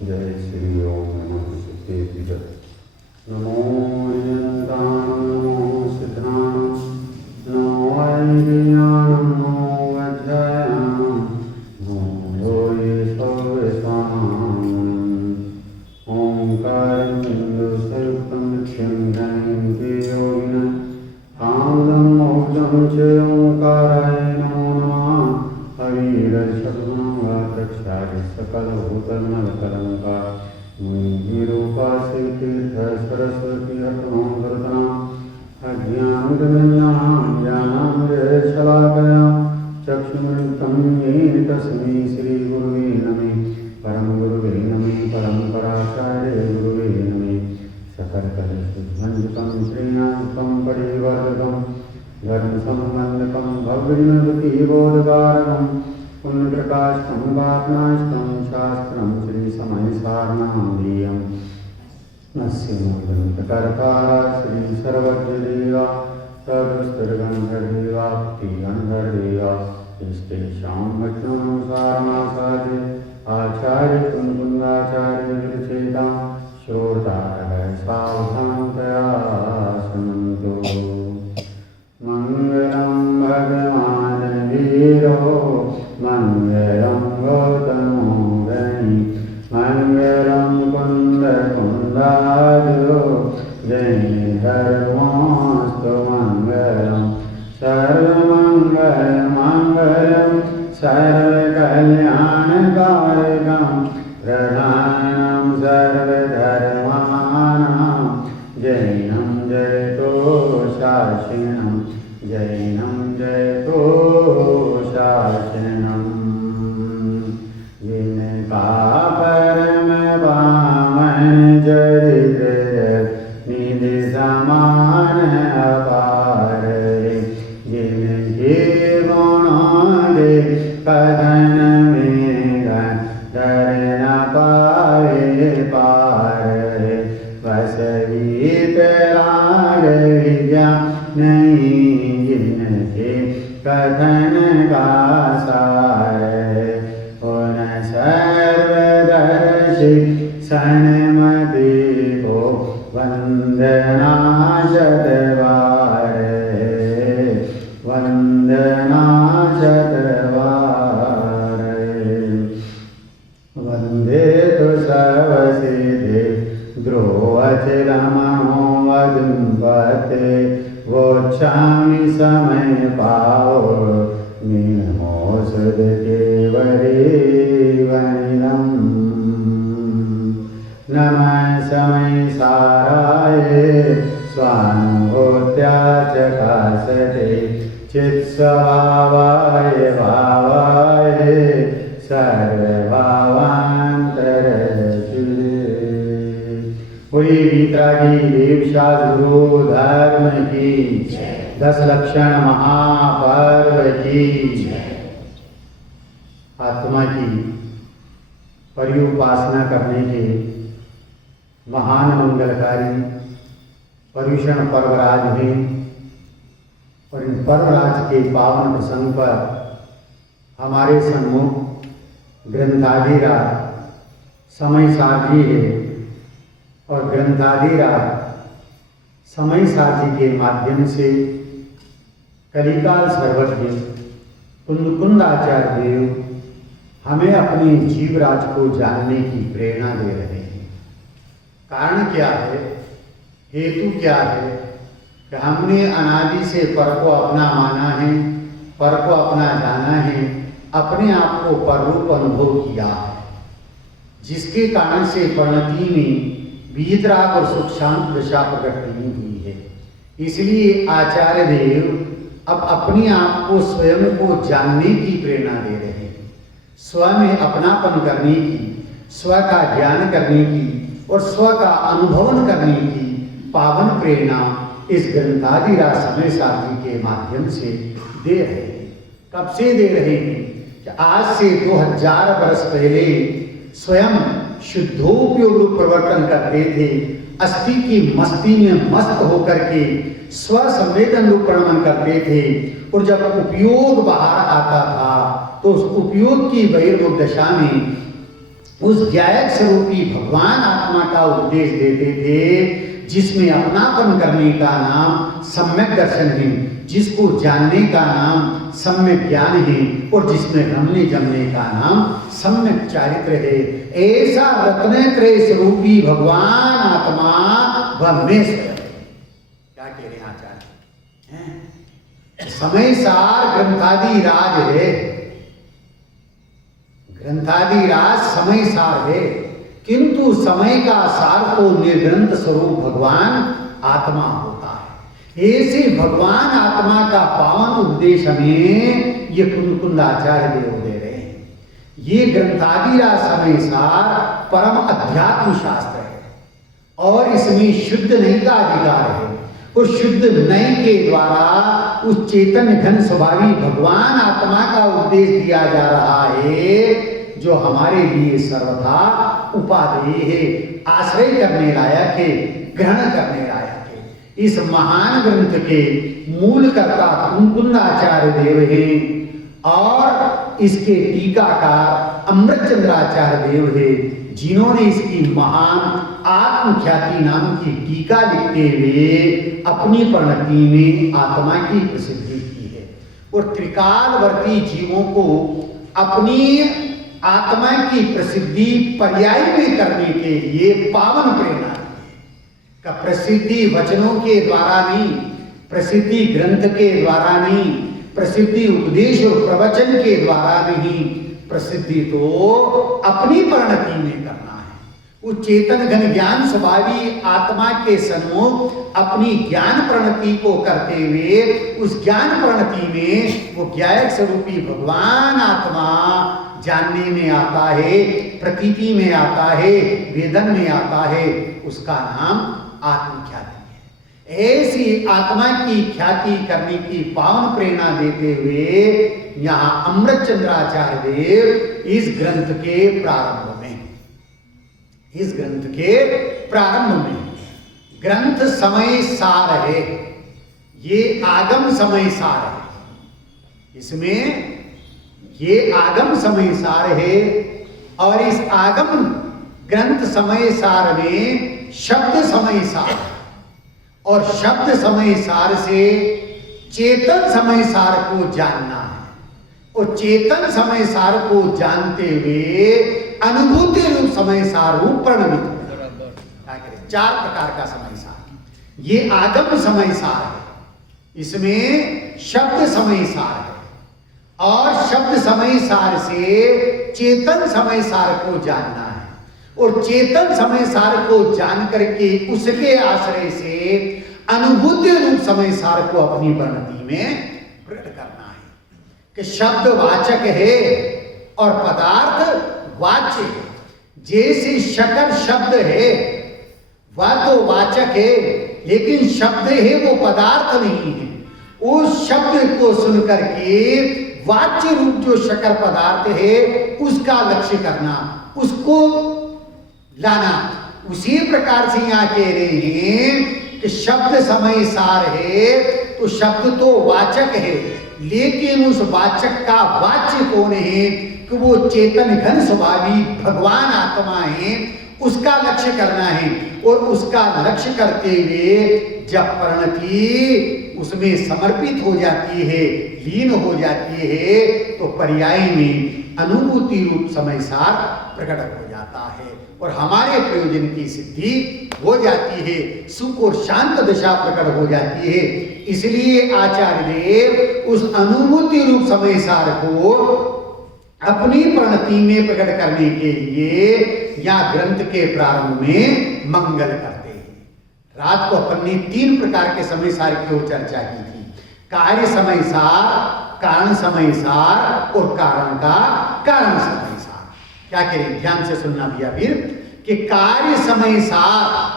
जय श्री ओम नमः सिद्धेभ्य नमो निरन्तां नमो सिद्धां नमो ऐर्यां नमो वज्रायां नमो येषाम् ओंकारं सर्वं क्षम्यं योगिनं आनन्दं मोक्षं च ओंकाराय नमो नमः अवीरशब्दं वात्रक्षारि सकलभूतगणकलङ्कार मुनिरूपास्य सरस्वती हतमो भरतनां अज्ञानगम्यां ज्ञानामृतशलाकया चक्षुरुन्मिलितं येन तस्मै श्रीगुरुवे नमः परम गुरुवे नमः परम्पराचार्य गुरुवे नमः सकलकलशुद्धं श्रीनाथं परिवर्तकं धर्मसम्बन्धकं भव्यमतिबोधकारकं पुण्यप्रकाशं वात्माष्टं शास्त्रं श्रीसमयसारनामधेयं नस्य मूलन्तकर्तारा श्रीसर्वज्ञदेवा सदुस्तरगन्धर्देवा भक्तिगन्धर्देवा तेषां वचनानुसारमासाद्य आचार्य कुन्दाचार्य विरचेतां श्रोतारः सावधानतया शृण्वन्तु मङ्गलं भगवान् वीरो मङ्गलं गौतमो गणि मङ्गलं कुन्दकुन्दादयो जय धर्मोऽस्तु मङ्गलं सर्वमङ्गलमङ्गलं सर्वकल्याणकारकं प्रधानं सर्वधर्माणां जैनं जयतो शासनं जैनं जयतो शासनं जिनका परम पावन चरित्र निधि समान अपार जिनके गुणों दे कथन में धर न पावे पार बस वीतराग विद्या नहीं जिनके कथन का सार उन सर्वदर्शी सन्मति को वंदना शतवार वंदना शतवार वंदे तो सर्वसिद्धे द्रोवचरमणो वदुम्बते वोच्छामि समय पाओ निर्मोषद केवले वनिलम् नमः समय साराय स्वानुभूत्या चकासते चित्स्वभावाय भावाय सर्वभावान्तरशुद्धे पूरी वीतरागी देवशास्त्रो धर्म की 10 लक्षण महापर्व की आत्मा की पर्युपासना करने के महान मंगलकारी पर्युषण पर्वराज हैं और इन पर्वराज के पावन प्रसंग पर हमारे सम्मुख ग्रंथाधिराज समय सारथी है और ग्रंथाधिराज समय सारथी के माध्यम से कलिकाल सर्वज्ञ कुंदाचार्य देव हमें अपने जीवराज को जानने की प्रेरणा दे रहे हैं। कारण क्या है, हेतु क्या है कि हमने अनादि से पर को अपना माना है, पर को अपना जाना है, अपने आप को पररूप अनुभव किया है, जिसके कारण से परिणति में वीतराग और सुख शांत दशा प्रकट नहीं हुई है। इसलिए आचार्य देव अब अपने आप को स्वयं को जानने की प्रेरणा दे रहे हैं, स्वयं अपनापन करने की, स्व का ज्ञान करने की और स्व का अनुभवन करने की पावन प्रेरणा इस ग्रंथाधिराज समय सारथी के माध्यम से दे रहे हैं। कब से दे रहे हैं कि आज से 2000 वर्ष पहले स्वयं शुद्धोपयोग रूप प्रवर्तन करते थे, अस्थि की मस्ती में मस्त होकर के स्व संवेदन रूप प्रणमन करते थे, और जब उपयोग बाहर आता था तो उस उपयोग की बहिर्मुख दशा में उस ज्ञायक स्वरूपी भगवान आत्मा का उपदेश देते थे, जिसमें अपनापन करने का नाम सम्यक दर्शन है, जिसको जानने का नाम सम्यक ज्ञान है, और जिसमें रमने जमने का नाम सम्यक चारित्र है। ऐसा रत्नत्रय स्वरूपी भगवान आत्मा वह मैं स्वयं। क्या कह रहे हैं आचार्य? समय सार ग्रंथादि राज है, ग्रंथादि राज समय सार है, किंतु समय का सार तो निर्ग्रंथ स्वरूप भगवान आत्मा होता है। ऐसे भगवान आत्मा का पावन उपदेश हमें ये कुंद आचार्य देव दे रहे हैं। ये ग्रंथादि राज समय सार परम अध्यात्म शास्त्र है, और इसमें शुद्ध नई का अधिकार है, और शुद्ध नई के द्वारा उस चेतन घन स्वभावी भगवान आत्मा का उपदेश दिया जा रहा है, जो हमारे लिए सर्वथा उपादेय है, आश्रय करने लायक है, ग्रहण करने लायक है। इस महान ग्रंथ के मूल कर्ता कुंद आचार्य देव हैं, और इसके टीकाकार अमृतचंद्राचार्य देव है, जिन्होंने इसकी महान आत्मख्याति नाम की टीका लिखते हुए अपनी परिणति में आत्मा की प्रसिद्धि की है, और त्रिकालवर्ती जीवों को अपनी आत्मा की प्रसिद्धि पर्याय में करने के लिए पावन प्रेरणा का प्रसिद्धि वचनों के द्वारा नहीं, प्रसिद्धि ग्रंथ के द्वारा नहीं, प्रसिद्धि उपदेश और प्रवचन के द्वारा नहीं, प्रसिद्धि तो अपनी परिणति में करना है। उस चेतन घन ज्ञान स्वभावी आत्मा के सन्मुख अपनी ज्ञान प्रणति को करते हुए उस ज्ञान प्रणति में वो ज्ञायक स्वरूपी भगवान आत्मा जानने में आता है, प्रतीति में आता है, वेदन में आता है, उसका नाम आत्मख्याति है। ऐसी आत्मा की ख्याति करने की पावन प्रेरणा देते हुए यहाँ अमृतचंद्राचार्य देव इस ग्रंथ के प्रारंभ में, इस ग्रंथ के प्रारंभ में ग्रंथ समय सार है, ये आगम समय सार है, इसमें ये आगम समय सार है, और इस आगम ग्रंथ समय सार में शब्द समय सार, और शब्द समय सार से चेतन समय सार को जानना है, और चेतन समय सार को जानते हुए अनुभूति रूप समय सार रूप परिणमित हो। चार प्रकार का समय सार, ये आगम समय सार है, इसमें शब्द समय सार है, और शब्द समय सार से चेतन समय सार को जानना है, और चेतन समय सार को जान करके उसके आश्रय से अनुभूति रूप समय सार को अपनी परिणति में प्रकट करना है कि शब्द वाचक है और पदार्थ वाच्य है। जैसे शकर शब्द है वह तो वाचक है, लेकिन शब्द है वो पदार्थ नहीं है। उस शब्द को सुनकर के वाच्य रूप जो शकर पदार्थ है उसका लक्ष्य करना, उसको लाना। उसी प्रकार से यहाँ कह रहे हैं कि शब्द समय सार है, तो शब्द तो वाचक है, लेकिन उस वाचक का वाच्य कौन है कि वो चेतन घन स्वभावी भगवान आत्मा है, उसका लक्ष्य करना है। और उसका लक्ष्य करते हुए जब परिणति उसमें समर्पित हो जाती है, लीन हो जाती है, तो पर्याय में अनुभूति रूप समय सार प्रकट हो जाता है, और हमारे प्रयोजन की सिद्धि हो जाती है, सुख और शांत दशा प्रकट हो जाती है। इसलिए आचार्य देव उस अनुभूति रूप समय सार को अपनी प्रणति में प्रकट करने के लिए या ग्रंथ के प्रारंभ में मंगल करते हैं। रात को अपन ने 3 प्रकार के समय सार की ओर चर्चा की थी, कार्य समय सार, कारण समय सार और कारण का कारण समय सार। क्या करें, ध्यान से सुनना भैया फिर कि कार्य समय सार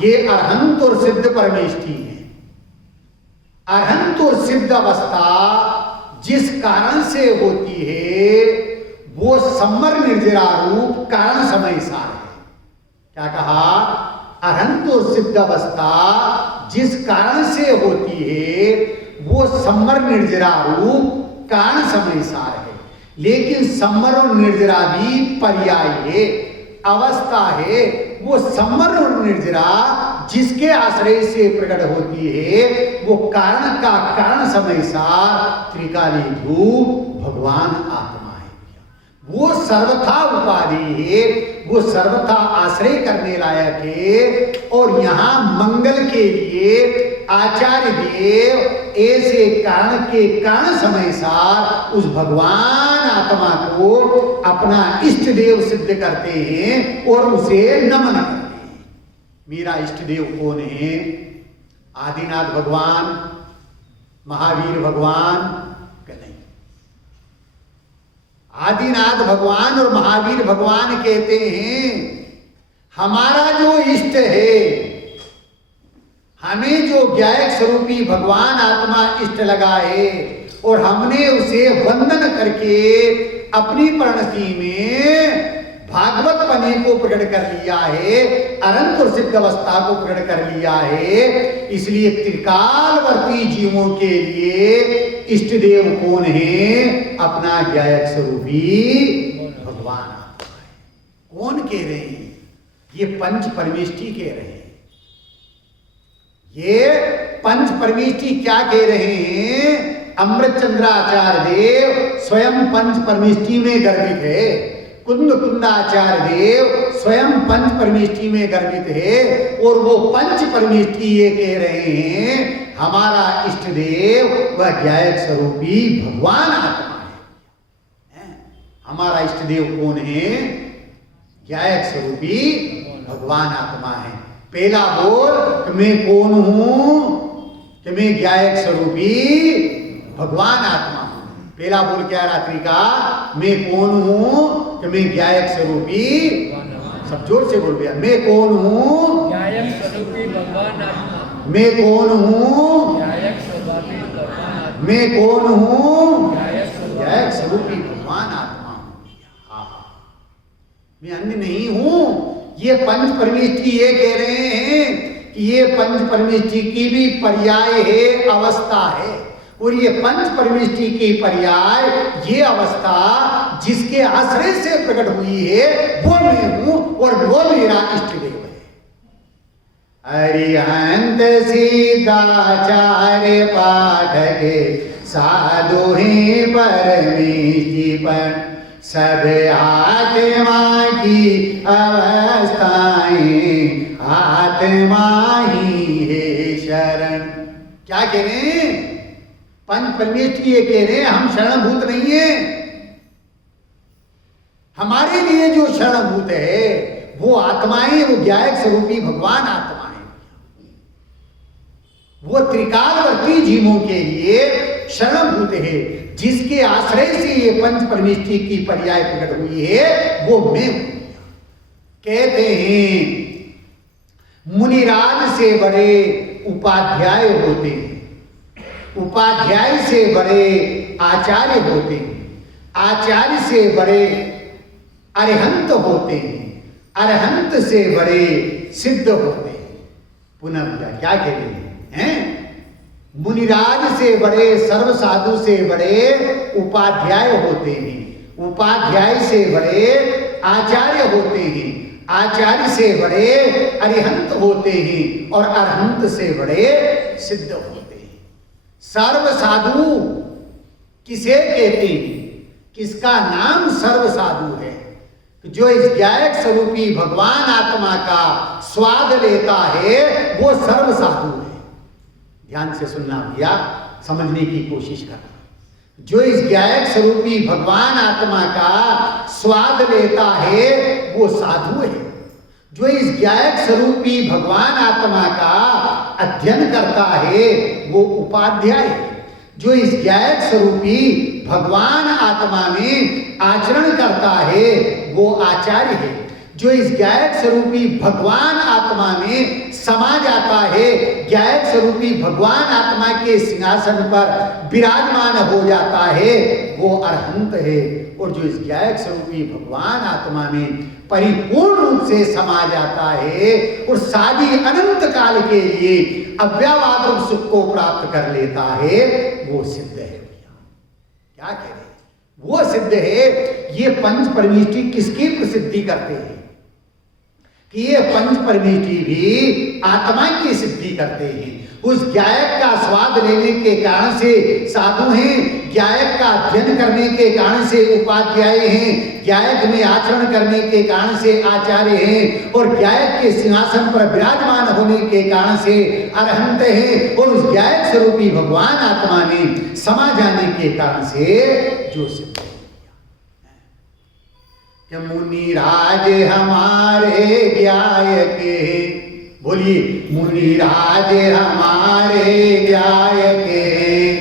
ये अरहंत और सिद्ध परमेष्ठी है। अरहंत और सिद्ध अवस्था जिस कारण से होती है वो सम्मर निर्जरा रूप कारण समय सार है। क्या कहा, अरहंत और सिद्ध अवस्था जिस कारण से होती है वो सम्मर निर्जरा रूप कारण समय सार है। लेकिन सम्मर और निर्जरा भी पर्याय है, अवस्था है। वो सम्मर और निर्जरा जिसके आश्रय से प्रकट होती है वो कारण का कारण समय सार त्रिकालीभूत भगवान आत्मा है। वो सर्वथा उपाधि है, वो सर्वथा आश्रय करने लायक है। और यहाँ मंगल के लिए आचार्य देव ऐसे कारण के कारण समय सार उस भगवान आत्मा को अपना इष्ट देव सिद्ध करते हैं और उसे नमन करते हैं। मेरा इष्ट देव कौन है? आदिनाथ भगवान, महावीर भगवान नहीं। आदिनाथ भगवान और महावीर भगवान कहते हैं हमारा जो इष्ट है, हमें जो ज्ञायक स्वरूपी भगवान आत्मा इष्ट लगा है और हमने उसे वंदन करके अपनी परिणति में भागवत पने को प्रकट कर लिया है, अनंत और सिद्ध अवस्था को प्रकट कर लिया है। इसलिए त्रिकालवर्ती जीवों के लिए इष्ट देव कौन है? अपना ज्ञायक स्वरूपी भगवान आत्मा है। कौन कह रहे हैं? ये पंच परमेष्ठी कह रहे हैं। ये पंच परमेष्ठी क्या कह रहे हैं? अमृतचंद्राचार्य देव स्वयं पंच परमेष्ठी में गर्भित है। कुंद कुंदाचार्य देव स्वयं पंच परमेष्ठी में गर्भित है। और वो पंच परमेष्ठी ये कह रहे हैं हमारा इष्ट देव वह ज्ञायक स्वरूपी भगवान आत्मा है। हमारा इष्ट देव कौन है? ज्ञायक स्वरूपी भगवान आत्मा है। पहला बोल कि मैं कौन हूं? कि मैं ज्ञायक स्वरूपी भगवान आत्मा हूं। पहला बोल क्या रात्रि का? मैं कौन हूं? कि मैं ज्ञायक स्वरूपी, सब जोर से बोल भैया, मैं कौन हूं? ज्ञायक स्वरूपी भगवान आत्मा। मैं कौन हूं? ज्ञायक स्वरूपी भगवान आत्मा। मैं कौन हूं? ज्ञायक स्वरूपी भगवान आत्मा हूं। मैं अन्य नहीं हूं। ये पंच परमेष्ठी ये कह रहे हैं कि ये पंच परमेष्ठी की भी पर्याय है, अवस्था है। और ये पंच परमेष्ठी की पर्याय ये अवस्था जिसके आश्रय से प्रकट हुई है वो मैं हूं और वो मेरा इष्ट देव है। अरिहंत सीताचार्य पाठक साधु ही परमेष्ठी पर सब आत्मा की अवस्थाएं आत्मा ही है शरण। क्या कह रहे हैं? पंच परमेष्ठी ये कह रहे हैं हम शरणभूत नहीं है। हमारे लिए जो शरणभूत है वो आत्माएं, वो ज्ञायक स्वरूपी भगवान आत्मा है। वो त्रिकालवर्ती जीवों के लिए शरणभूत है। जिसके आश्रय से ये पंच परमेष्ठी की पर्याय प्रकट हुई है वो मैं हूं। कहते हैं मुनिराज से बड़े उपाध्याय होते हैं, उपाध्याय से बड़े आचार्य होते हैं, आचार्य से बड़े अरहंत होते हैं, अरहंत से बड़े सिद्ध होते हैं। पुनः क्या कह रहे हैं? मुनिराज से बड़े, सर्व साधु से बड़े उपाध्याय होते हैं, उपाध्याय से बड़े आचार्य होते हैं, आचार्य से बड़े अरिहंत होते हैं और अरहंत से बड़े सिद्ध होते हैं। सर्व साधु किसे कहते हैं? किसका नाम सर्व साधु है? जो इस ज्ञायक स्वरूपी भगवान आत्मा का स्वाद लेता है वो सर्व साधु है। ध्यान से सुनना भैया, समझने की कोशिश करना। जो इस ज्ञायक स्वरूपी भगवान आत्मा का स्वाद लेता है वो साधु है। जो इस ज्ञायक स्वरूपी भगवान आत्मा का अध्ययन करता है वो उपाध्याय है। जो इस ज्ञायक स्वरूपी भगवान आत्मा में आचरण करता है वो आचार्य है। जो इस ज्ञायक स्वरूपी भगवान आत्मा में समा जाता है, ज्ञायक स्वरूपी भगवान आत्मा के सिंहासन पर विराजमान हो जाता है वो अरहंत है। और जो इस ज्ञायक स्वरूपी भगवान आत्मा में परिपूर्ण रूप से समा जाता है और सारी अनंत काल के लिए अव्यवहार रूप सुख को प्राप्त कर लेता है वो सिद्ध है। क्या कह रहे? वो सिद्ध है। ये पंच परमेष्ठी किसकी प्रसिद्धि करते हैं कि ये पंच परमेष्ठी भी आत्मा की सिद्धि करते हैं। उस गायक का स्वाद लेने के कारण से साधु हैं, गायक का अध्ययन करने के कारण से उपाध्याय हैं, गायक में आचरण करने के कारण से आचार्य हैं, और गायक के सिंहासन पर विराजमान होने के कारण से अरहंत हैं, और उस गायक स्वरूपी भगवान आत्मा में समा जाने के कारण से जो सिद्ध कि मुनिराज हमारे गायक हैं। बोलिए, मुनिराज हमारे गायक हैं,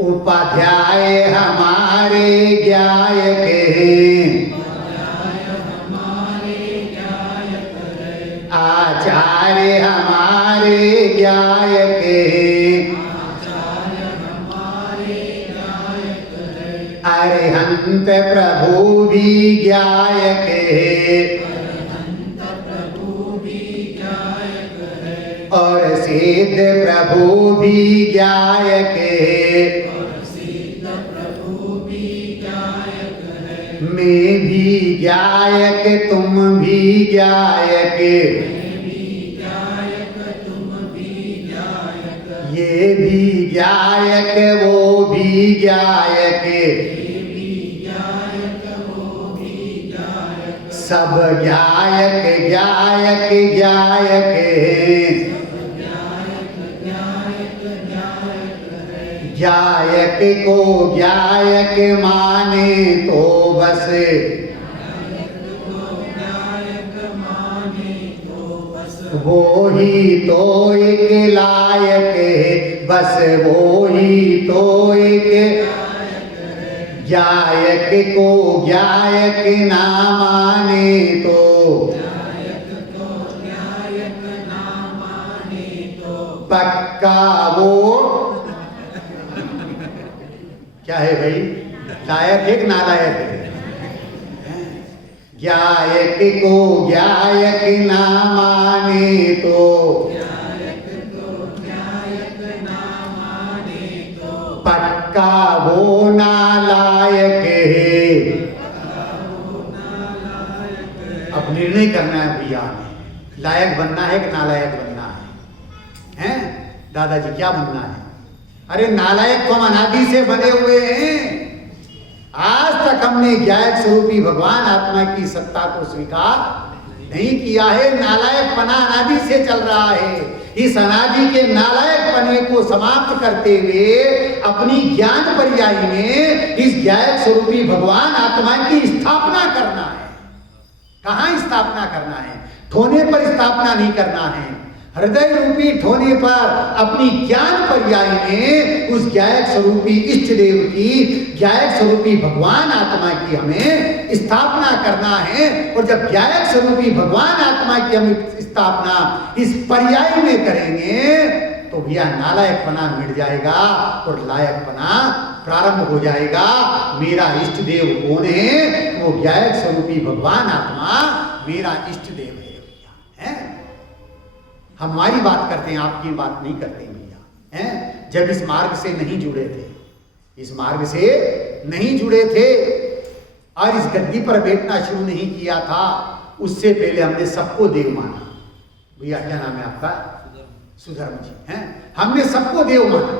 उपाध्याय हमारे गायक हैं, आचार्य हमारे गायक हैं, अरिहंत प्रभु भी गायक है, और सिद्ध प्रभु भी गायक है, मैं भी गायक तुम भी गायक, ये भी गायक वो भी गायक, सब गायक गायक गायक हैं। गायक को गायक माने तो बस, वो ही तो एक लायक है, बस वो ही तो एक गायक को गायक ना माने तो, पक्का वो क्या है भाई, लायक है कि नालायक है? गायक को गायक ना माने तो, पक्का वो नालायक है। अब निर्णय करना है भैया, लायक बनना है कि नालायक बनना है? हैं दादाजी, क्या बनना है? अरे नालायक तो हम अनादि से बने हुए हैं। आज तक हमने गायक स्वरूपी भगवान आत्मा की सत्ता को स्वीकार नहीं किया है। नालायक पना अनादि से चल रहा है। इस अनादि के नालायक पने को समाप्त करते हुए अपनी ज्ञान पर्यायी में इस गायक स्वरूपी भगवान आत्मा की स्थापना करना है। कहां स्थापना करना है? ठोने पर स्थापना नहीं करना है। हृदय रूपी ठोने पर अपनी ज्ञान पर्याय में उस गायक स्वरूपी इष्ट देव की, गायक स्वरूपी भगवान आत्मा की हमें स्थापना करना है। और जब गायक स्वरूपी भगवान आत्मा की हम स्थापना इस पर्याय में करेंगे तो भैया नालायकपना मिट जाएगा और लायकपना प्रारंभ हो जाएगा। मेरा इष्ट देव कौन है? वो गायक स्वरूपी भगवान आत्मा मेरा इष्ट देव है भैया। है हमारी बात करते हैं, आपकी बात नहीं करते भैया। हैं जब इस मार्ग से नहीं जुड़े थे, इस मार्ग से नहीं जुड़े थे और इस गद्दी पर बैठना शुरू नहीं किया था, उससे पहले हमने सबको देव माना। भैया क्या नाम है आपका? सुधर्म जी। हैं हमने सबको देव माना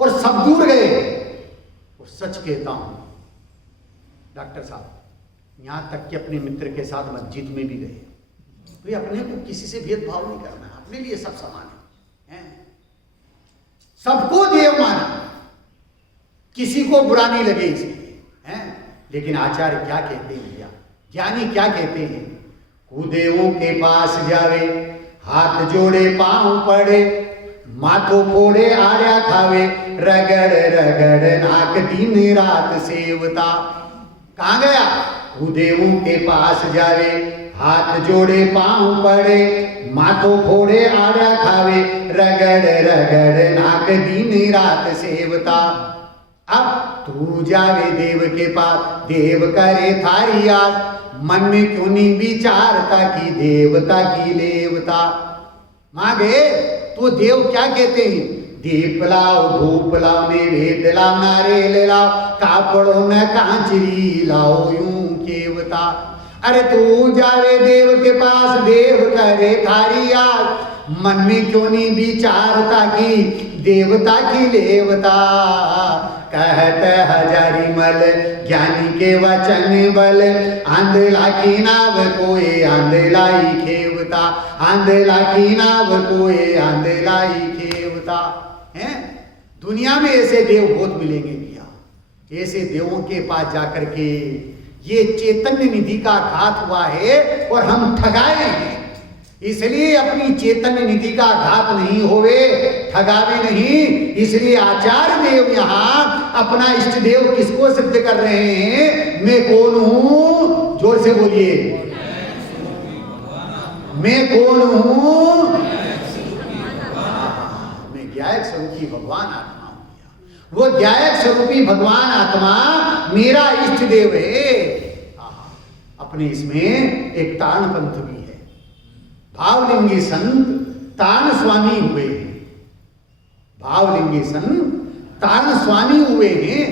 और सब दूर गए। और सच कहता हूं डॉक्टर साहब, यहां तक कि अपने मित्र के साथ मस्जिद में भी गए। तो अपने को किसी से भेदभाव नहीं करना, अपने लिए सब समान है। सबको देव माना, किसी को बुरा नहीं लगे इसलिए। हैं लेकिन आचार्य क्या कहते हैं भैया, ज्ञानी क्या कहते हैं? कुदेवों के पास जावे, हाथ जोड़े पांव पड़े, माथो फोड़े आर्या खावे, रगड़ रगड़ नाक दिन रात सेवता। कहां गया? कुदेवों के पास जावे, हाथ जोड़े पांव पड़े, माथो फोड़े आड़ा खावे, रगड़ रगड़ नाक दिन रात सेवता। अब तू जावे देव के पास, देव करे थारी याद, मन में क्यों नहीं विचारता कि देवता की देवता। मांगे तो देव क्या कहते हैं? दीप लाओ, धूप लाओ, नैवेद्य लाओ, नारियल लाओ, कापड़ो न कांचरी लाओ यूं केवता। अरे तू जावे देव के पास, देव करे थारी याद, मन में क्यों नहीं विचारता की देवता की लेवता। कहत हजारी मल ज्ञानी के वचन बल, आंधला की नाव कोई आंधलाई खेवता, आंधला की नाव कोई आंधलाई खेवता। हैं दुनिया में ऐसे देव बहुत मिलेंगे भैया। ऐसे देवों के पास जाकर के ये चैतन्य निधि का घात हुआ है और हम ठगाए हैं, इसलिए अपनी चैतन्य निधि का घात नहीं होवे, ठगावे नहीं। इसलिए आचार्य देव यहाँ अपना इष्ट देव किसको सिद्ध कर रहे हैं? मैं कौन हूं? जोर से बोलिए, मैं कौन हूं? मैं ज्ञायक स्वरूपी भगवान आत्मा हूं। वो ज्ञायक स्वरूपी भगवान आत्मा मेरा इष्ट देव है। अपने इसमें एक तारण पंथ भी है। भावलिंगी संत तारण स्वामी हुए हैं, भावलिंगी संत तारण स्वामी हुए हैं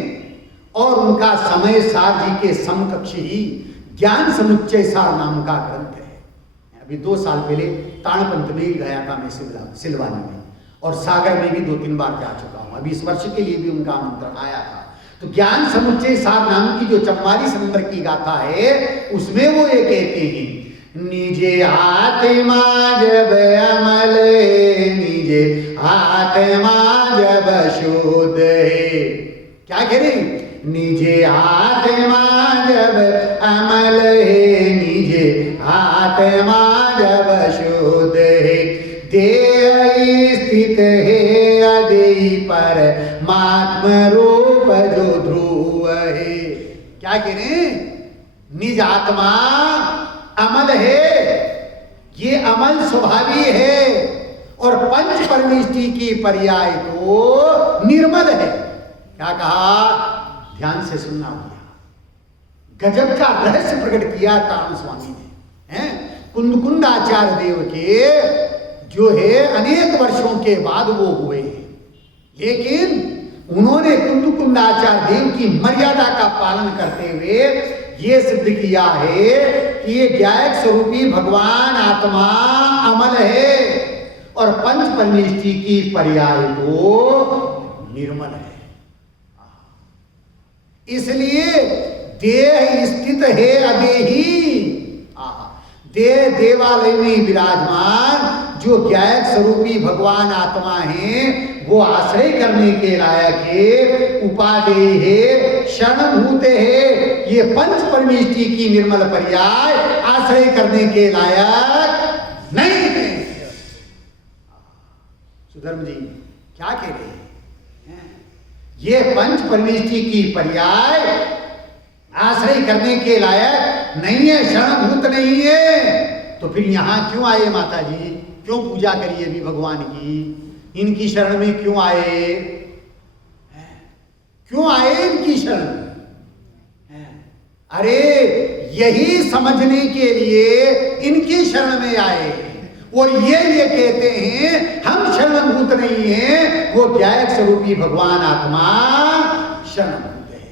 और उनका समय सार जी के समकक्ष ही ज्ञान समुच्चय सार नाम का ग्रंथ है। अभी 2 साल पहले तारणपंथ में ही गया था मैं सिलवानी में, और सागर में भी 2-3 बार जा चुका हूं। अभी इस वर्ष के लिए भी उनका आमंत्रण आया था। तो ज्ञान समुच्चय सार नाम की जो 44 नंबर की गाथा है उसमें वो ये कहते हैं, निजे आत्मा जब अमल है, निजे आत्मा जब शुद्ध है। क्या कह रहे? निजे आत्मा जब अमल है, निजे आत्मा जब शुद्ध है, देह स्थित है अदेही पर मात्म रूप जो ध्रुव है। क्या कह रहे? निज आत्मा अमल है, ये अमल स्वभावी है, और पंच परमेष्टि की पर्याय तो निर्मल है। क्या कहा? ध्यान से सुनना भैया, गजब का रहस्य प्रकट किया तारण स्वामी ने। हैं कुंदकुंड आचार्य देव के जो है अनेक वर्षों के बाद वो हुए हैं, लेकिन उन्होंने कुंदकुंड आचार्य देव की मर्यादा का पालन करते हुए ये सिद्ध किया है कि ये ज्ञायक स्वरूपी भगवान आत्मा अमल है और पंच परमेष्टि की पर्याय तो निर्मल है। इसलिए देह स्थित है अदेही, देह देवालय में विराजमान जो ज्ञायक स्वरूपी भगवान आत्मा है वो आश्रय करने के लायक है, उपादेय है, शरणभूत है। ये पंच परमेष्टि की निर्मल पर्याय आश्रय करने के लायक नहीं है। सुधर्म जी क्या कह रहे हैं? ये पंच परमेष्टि की पर्याय आश्रय करने के लायक नहीं है, शरणभूत नहीं है। तो फिर यहां क्यों आए माता जी? क्यों पूजा करिए भी भगवान की? इनकी शरण में क्यों आए? क्यों आए इनकी शरण? अरे यही समझने के लिए इनकी शरण में आए, और ये कहते हैं हम शरणभूत नहीं है, वो ज्ञायक स्वरूपी भगवान आत्मा शरणभूत है।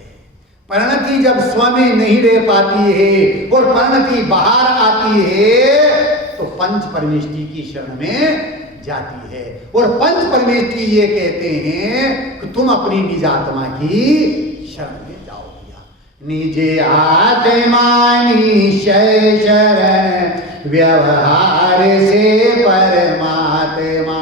परिणति जब स्वयं नहीं रह पाती है और परिणति बाहर आती है तो पंच परमेष्टि की शरण में जाती है, और पंच परमेष्टि ये कहते हैं कि तुम अपनी निज आत्मा की शरण में जाओ। निजे आत्मा निश्चय शरण व्यवहार से परमात्मा,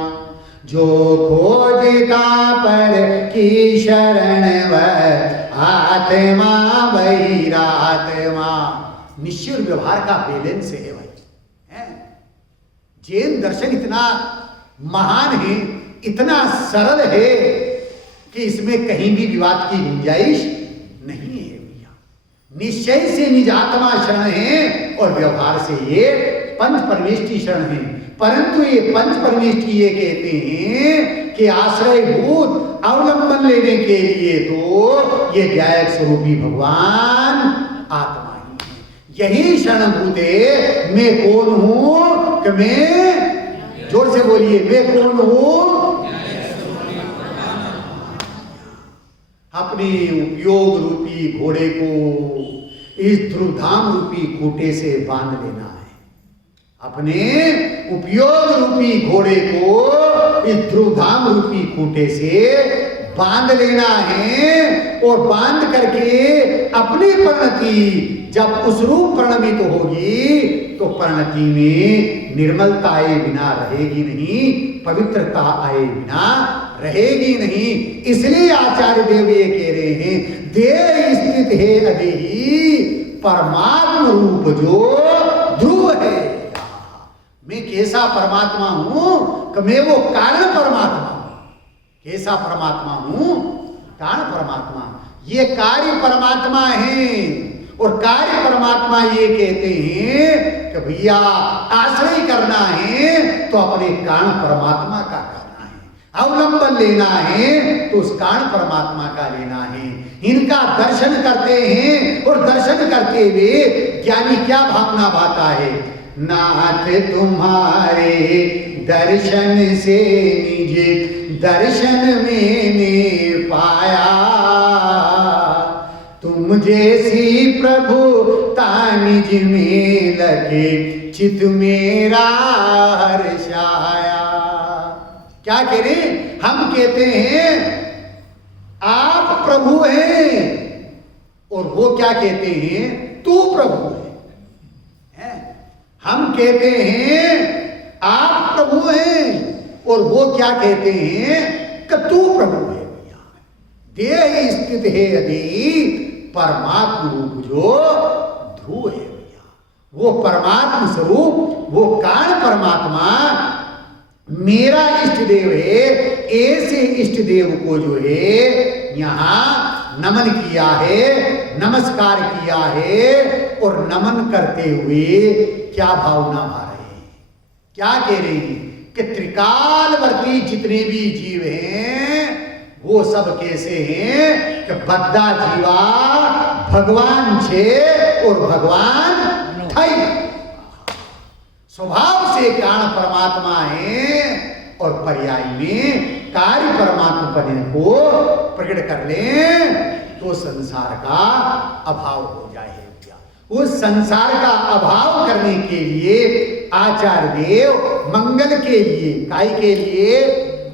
जो खोजता पर की शरण वह आत्मा बहिरात्मा। निश्चय व्यवहार का बैलेंस है भाई। जैन दर्शन इतना महान है, इतना सरल है कि इसमें कहीं भी विवाद की गुंजाइश नहीं है भैया। निश्चय से निज आत्मा शरण है और व्यवहार से ये पंच परमेष्टि शरण है। परंतु ये पंच परमेष्टि ये कहते हैं कि आश्रयभूत अवलंबन लेने के लिए तो ये ज्ञायक स्वरूपी भगवान आत्मा ही है, यही शरणभूत है। मैं कौन हूं? कि मैं, जोर से बोलिए, मैं कौन हूं? अपने उपयोग रूपी घोड़े को इस ध्रुवधाम रूपी खूंटे से बांध लेना है। अपने उपयोग रूपी घोड़े को इस ध्रुवधाम रूपी खूंटे से बांध लेना है और बांध करके अपनी परिणति जब उस रूप परिणमित होगी तो परिणति में निर्मलता आए बिना रहेगी नहीं, पवित्रता आए बिना रहेगी नहीं। इसलिए आचार्य देव ये कह रहे हैं, देह स्थित है अदेही परमात्म रूप जो ध्रुव है। मैं कैसा परमात्मा हूं कि मैं वो कारण परमात्मा हूं। कैसा परमात्मा हूं? कारण परमात्मा। ये कार्य परमात्मा है और कार्य परमात्मा ये कहते हैं कि भैया आश्रय करना है तो अपने कारण परमात्मा का करना है, अवलंबन लेना है तो उस कारण परमात्मा का लेना है। इनका दर्शन करते हैं और दर्शन करते हुए ज्ञानी क्या भावना भाता है, नाथ तुम्हारे दर्शन से निज दर्शन मैंने पाया, तुम जैसी प्रभुता निज में लगे चित मेरा हर्षाया। क्या कह रहे? हम कहते हैं आप प्रभु हैं और वो क्या कहते हैं, तू प्रभु है। हम कहते हैं आप प्रभु हैं और वो क्या कहते हैं कि तू प्रभु है। देह स्थित है अतीत परमात्म रूप जो ध्रुव है भैया, वो परमात्म स्वरूप, वो कारण परमात्मा मेरा इष्ट देव है। ऐसे इष्ट देव को जो है यहां नमन किया है, नमस्कार किया है और नमन करते हुए क्या भावना भा रहे हैं, क्या कह रहे हैं कि त्रिकालवर्ती जितने भी जीव हैं वो सब कैसे हैं कि बद्दा जीवा भगवान छे और भगवान थई। स्वभाव से कारण परमात्मा है और पर्याय में कार्य परमात्मा पद को प्रकट कर लें तो संसार का अभाव हो जाए। उस संसार का अभाव करने के लिए आचार्य देव मंगल के लिए, काय के लिए,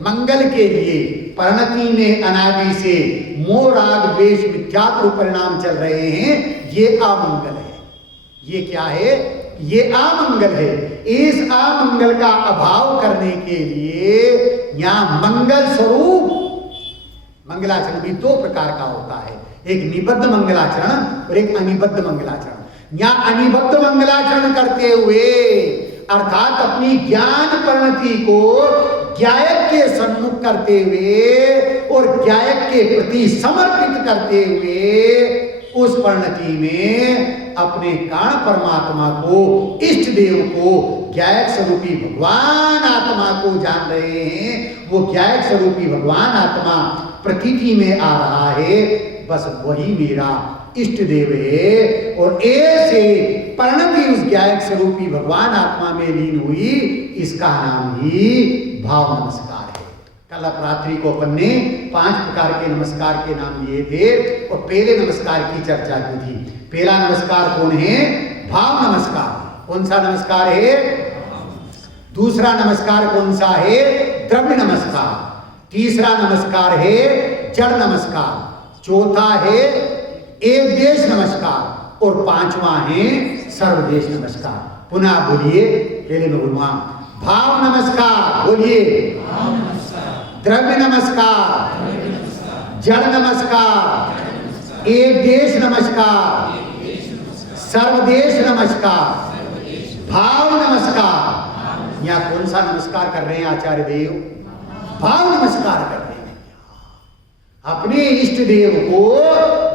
मंगल के लिए, परिणति में अनादि से मोह राग द्वेष मिथ्यात्व परिणाम चल रहे हैं, ये अमंगल है। ये क्या है? ये अमंगल है। इस अमंगल का अभाव करने के लिए यहां मंगल स्वरूप मंगलाचरण भी दो प्रकार का होता है, एक निबद्ध मंगलाचरण और एक अनिबद्ध मंगलाचरण। यहां अनिबद्ध मंगलाचरण करते हुए अर्थात अपनी ज्ञान परिणति को ज्ञायक के सन्मुख करते हुए और ज्ञायक के प्रति समर्पित करते हुए उस परिणति में अपने कारण परमात्मा को, इष्ट देव को, ज्ञायक स्वरूपी भगवान आत्मा को जान रहे हैं। वो ज्ञायक स्वरूपी भगवान आत्मा प्रतीति में आ रहा है, बस वही मेरा इष्ट देव है। और ऐसे परिणति उस ज्ञायक स्वरूपी भगवान आत्मा में लीन हुई, इसका नाम ही भाव नमस्कार है। कल अपरात्रि को अपन ने 5 प्रकार के नमस्कार के नाम लिए थे और पहले नमस्कार की चर्चा की थी। पहला नमस्कार कौन है? भाव नमस्कार। कौन सा नमस्कार है? दूसरा नमस्कार कौन सा है? द्रव्य नमस्कार। तीसरा नमस्कार है जड़ नमस्कार। चौथा है एक देश नमस्कार और 5वां है सर्वदेश नमस्कार। पुनः बोलिए, पहले में बोलूंगा भाव नमस्कार, बोलिए द्रव्य नमस्कार, जड़ नमस्कार, एक देश नमस्कार, सर्वदेश नमस्कार, भाव नमस्कार। यहाँ कौन सा नमस्कार कर रहे हैं आचार्य देव? भाव नमस्कार कर रहे हैं। अपने इष्ट देव को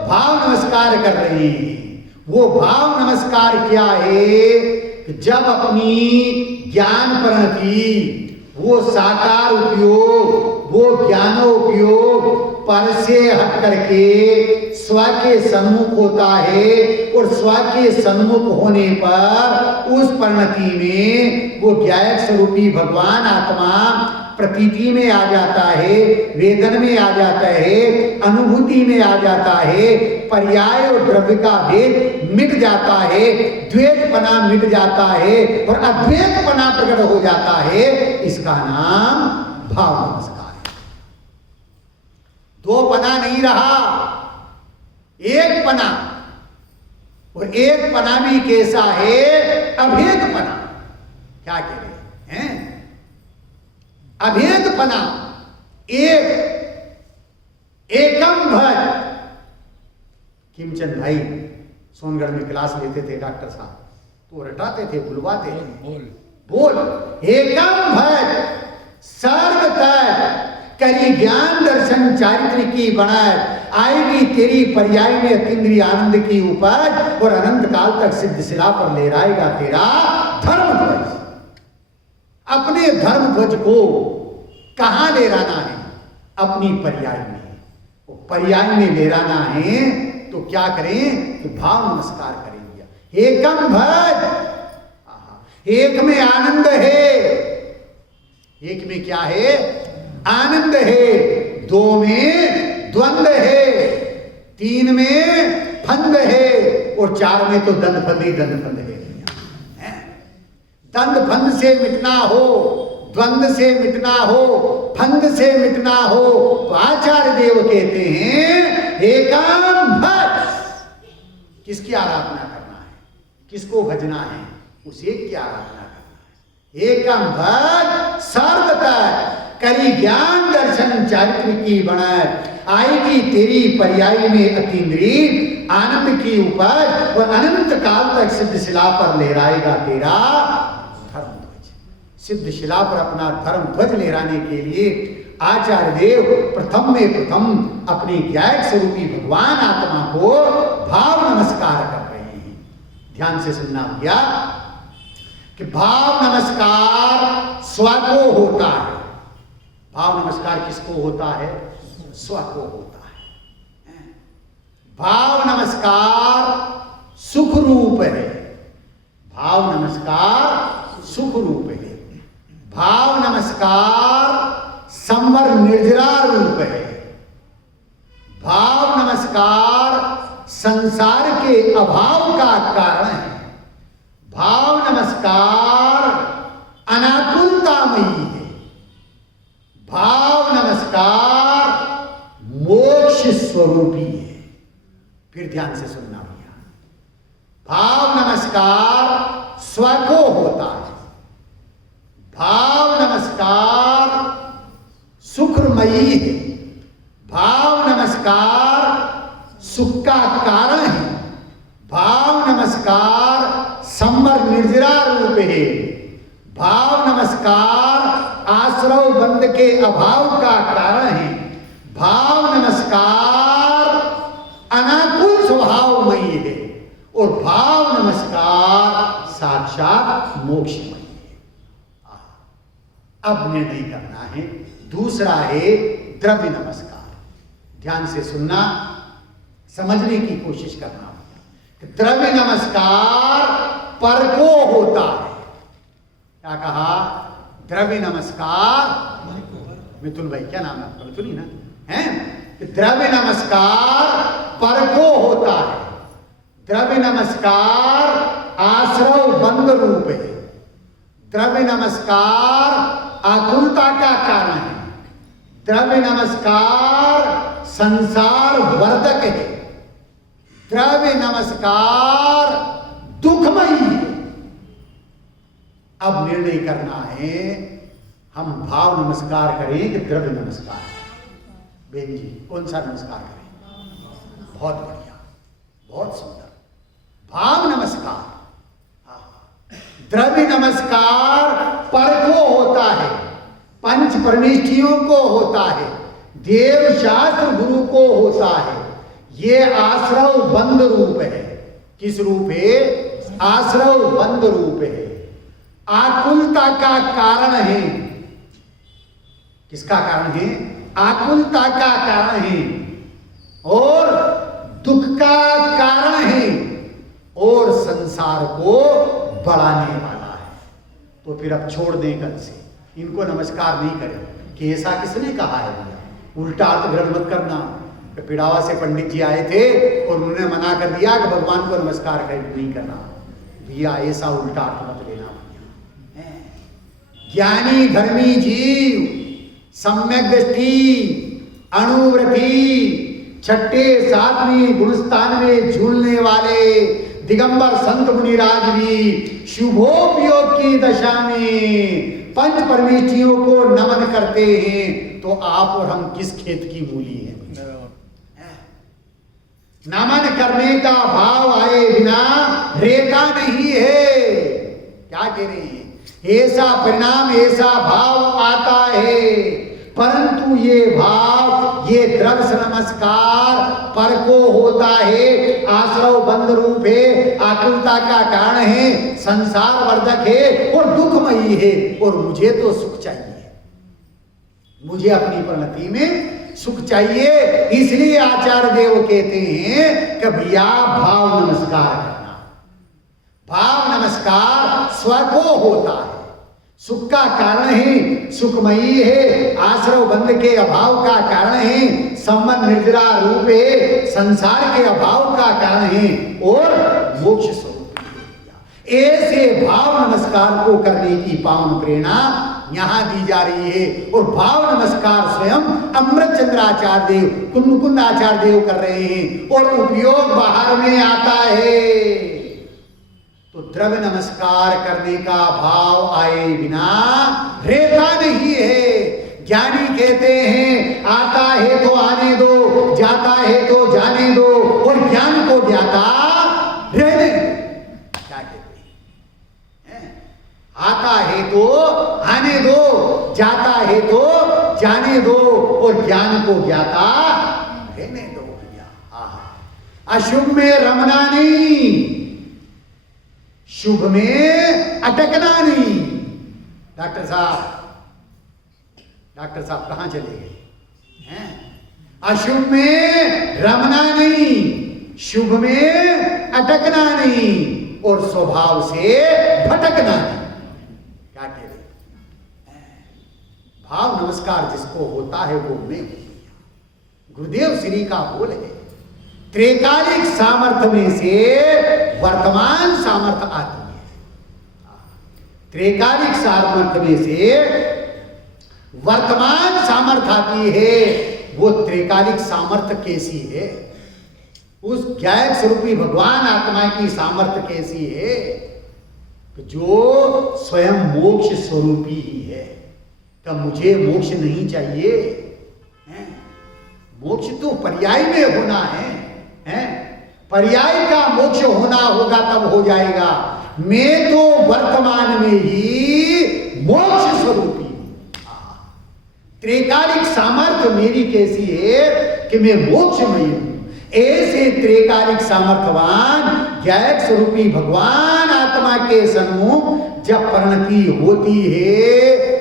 भाव नमस्कार कर रहे हैं। वो भाव नमस्कार क्या है? जब अपनी ज्ञान परिणति, वो साकार उपयोग, वो ज्ञानोपयोग पर से हट करके स्व के सन्मुख होता है और स्व के सन्मुख होने पर उस परिणति में वो ज्ञायक स्वरूपी भगवान आत्मा प्रतीति में आ जाता है, वेदन में आ जाता है, अनुभूति में आ जाता है, पर्याय और द्रव्य का भेद मिट जाता है, द्वैतपना मिट जाता है और अद्वैतपना प्रकट हो जाता है। इसका नाम भाव नमस्कार है। दो पना नहीं रहा, एक पना, और एक पना भी कैसा है? अभेद पना। क्या कह रहे हैं? अभेद पना, एकम भज। किमचंद भाई सोनगढ़ में क्लास लेते थे डॉक्टर साहब, तो रटाते थे, बुलवाते थे, बोल एकम भज सर्व तर करी ज्ञान दर्शन चारित्र की बनाए, आएगी तेरी पर्याय में अतीन्द्रिय आनंद की उपज और अनंत काल तक सिद्ध शिला पर लहराएगा तेरा धर्म ध्वज। अपने धर्म ध्वज को कहां लहराना है? अपनी पर्याय में। पर्याय में लहराना है तो क्या करें? तो भाव नमस्कार करेंगे। एकम भज, एक में आनंद है, एक में क्या है? आनंद है। दो में द्वंद है, तीन में फंद है और चार में तो दंड फंद ही दंड फंद है। दंड फंद से मिटना हो, द्वंद से मिटना हो, फंद से मिटना हो तो आचार्य देव कहते हैं एकम भज। किसकी आराधना करना है? किसको भजना है? उस एक की आराधना करना है। एकम भज सर्वतर करी ज्ञान दर्शन चारित्र की बनाए, आएगी तेरी पर्याय में अतीन्द्रिय आनंद की उपज और अनंत काल तक सिद्ध शिला पर लहराएगा तेरा धर्म ध्वज। सिद्ध शिला पर अपना धर्म ध्वज लहराने के लिए आचार्य देव प्रथम में प्रथम अपनी ज्ञायक स्वरूपी भगवान आत्मा को भाव नमस्कार कर रहे हैं। ध्यान से सुनना भैया कि भाव नमस्कार स्व को होता है। भाव नमस्कार किसको होता है? स्व को होता है। भाव नमस्कार सुख रूप है। भाव नमस्कार सुख रूप है। भाव नमस्कार संवर निर्जरा रूप है। भाव नमस्कार संसार के अभाव का कारण है। भाव नमस्कार अनाकुलतामयी है। भाव नमस्कार मोक्ष स्वरूपी है। फिर ध्यान से सुनना भैया। भाव नमस्कार स्व को होता है। भाव नमस्कार सुखमयी है। भाव नमस्कार सुख का कारण है। भाव नमस्कार संवर निर्जरा रूप है। भाव नमस्कार आश्रव बंध के अभाव का कारण है। भाव नमस्कार अनाकुल स्वभावमयी है और भाव नमस्कार साक्षात मोक्षमयी है। अब निर्णय करना है। दूसरा है द्रव्य नमस्कार। ध्यान से सुनना, समझने की कोशिश करना। द्रव्य नमस्कार पर को होता है। क्या कहा? द्रव्य नमस्कार। मिथुन भाई, क्या नाम है आपका? मिथुन ही ना है? द्रव्य नमस्कार पर को होता है। द्रव्य नमस्कार आश्रव बंद रूप है। द्रव्य नमस्कार आकुलता का कारण है। द्रव्य नमस्कार संसार वर्धक है। द्रव्य नमस्कार दुखमयी है। अब निर्णय करना है, हम भाव नमस्कार करें कि द्रव्य नमस्कार करें? बेन जी, कौन सा नमस्कार करें? बहुत बढ़िया, बहुत सुंदर। भाव नमस्कार। द्रव्य नमस्कार पर को होता है, पंच परमेष्ठियों को होता है, देव शास्त्र गुरु को होता है। ये आश्रव बंद रूप है। किस रूप है? आश्रव बंद रूप है। आकुलता का कारण है। किसका कारण है? आकुलता का कारण है और दुख का कारण है और संसार को बढ़ाने वाला है। तो फिर अब छोड़ दें कल से इनको नमस्कार नहीं करें। कि ऐसा किसने कहा है भैया? उल्टा अर्थ ग्रहण मत करना। पिड़ावा से पंडित जी आए थे और उन्होंने मना कर दिया कि भगवान को नमस्कार नहीं करना। भैया ऐसा उल्टा अर्थ मत लेना भैया। ज्ञानी धर्मी जीव, सम्यक दृष्टि, अणुव्रति, छठे सातवीं गुणस्थान में झूलने वाले दिगंबर संत मुनिराज भी शुभोपयोग की दशा में पंच परमेष्ठियों को नमन करते हैं। तो आप और हम किस खेत की मूली हैं? नमन करने का भाव आए बिना रेखा नहीं है। क्या कह रहे हैं? ऐसा परिणाम, ऐसा भाव आता है, परंतु ये भाव, ये द्रव्य नमस्कार पर को होता है, आश्रव बंध रूप है, आकुलता का कारण है, संसार वर्धक है और दुखमयी है। और मुझे तो सुख चाहिए, मुझे अपनी परिणति में सुख चाहिए। इसलिए आचार्य देव कहते हैं कि भैया भाव नमस्कार करना। भाव नमस्कार स्व को होता है, सुख का कारण है, सुखमयी है, आश्रव बंध के अभाव का कारण है, संबंध निर्जरा रूप है, संसार के अभाव का कारण है और मोक्ष स्वरूप। ऐसे भाव नमस्कार को करने की पावन प्रेरणा यहां दी जा रही है। और भाव नमस्कार स्वयं अमृत चंद्राचार्य देव, कुंद आचार्य देव कर रहे हैं और उपयोग बाहर में आता है। तो द्रव्य नमस्कार करने का भाव आए बिना रेखा नहीं है। ज्ञानी कहते हैं आता है तो आने दो, जाता है तो जाने दो, और ज्ञान को ज्ञाता रहने दो। क्या कहते हैं? आता है तो आने दो, जाता है तो जाने दो, और ज्ञान को ज्ञाता रहने दो। अशुभ में रमना नहीं, शुभ में अटकना नहीं। डॉक्टर साहब कहां चले गए? अशुभ में रमना नहीं, शुभ में अटकना नहीं, और स्वभाव से भटकना नहीं। क्या कह रहे? भाव नमस्कार जिसको होता है वो मैं हूं। गुरुदेव श्री का बोल है, त्रैकालिक सामर्थ्य में से वर्तमान सामर्थ्य आती है। त्रैकालिक सामर्थ्य में से वर्तमान सामर्थ्य आती है। वो त्रैकालिक सामर्थ्य कैसी है? उस ज्ञायक स्वरूपी भगवान आत्मा की सामर्थ्य कैसी है? जो स्वयं मोक्ष स्वरूपी ही है। तो मुझे मोक्ष नहीं चाहिए, मोक्ष तो पर्याय में होना है। पर्याय का मोक्ष होना होगा तब हो जाएगा। मैं तो वर्तमान में ही मोक्ष स्वरूपी हूं। त्रैकालिक सामर्थ्य मेरी कैसी है कि मैं मोक्षमयी हूं। ऐसे त्रैकालिक सामर्थ्यवान ज्ञायक स्वरूपी भगवान आत्मा के सन्मुख जब परिणति होती है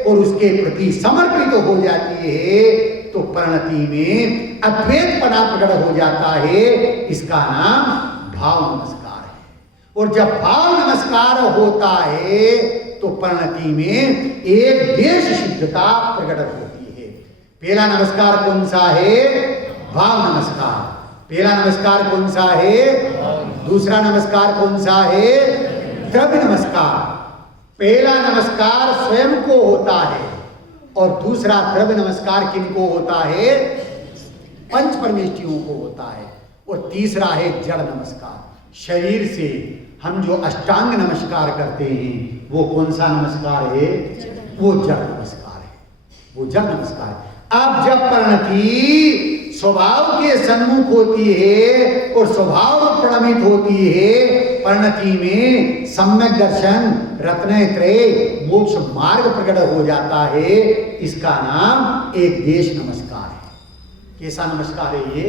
और उसके प्रति समर्पित हो जाती है, तो परिणति में अद्वैतपना प्रकट हो जाता है। इसका नाम भाव नमस्कार है। और जब भाव नमस्कार होता है तो परिणति में एक देश सिद्धता प्रकट होती है। पहला नमस्कार कौन सा है? भाव नमस्कार। पहला नमस्कार कौन सा है? दूसरा नमस्कार कौन सा है? द्रव्य नमस्कार। पहला नमस्कार स्वयं को होता है और दूसरा द्रव्य नमस्कार किनको होता है? पंच परमेष्ठियों को होता है। और तीसरा है जड़ नमस्कार। शरीर से हम जो अष्टांग नमस्कार करते हैं वो कौन सा नमस्कार है? वो जड़ नमस्कार है। वो जड़ नमस्कार है। अब जब परिणति स्वभाव के सन्मुख होती है और स्वभाव प्रणमित होती है, परिणति में सम्यक दर्शन, रत्नत्रय, मोक्ष मार्ग प्रकट हो जाता है। इसका नाम एक देश नमस्कार है। कैसा नमस्कार है ये?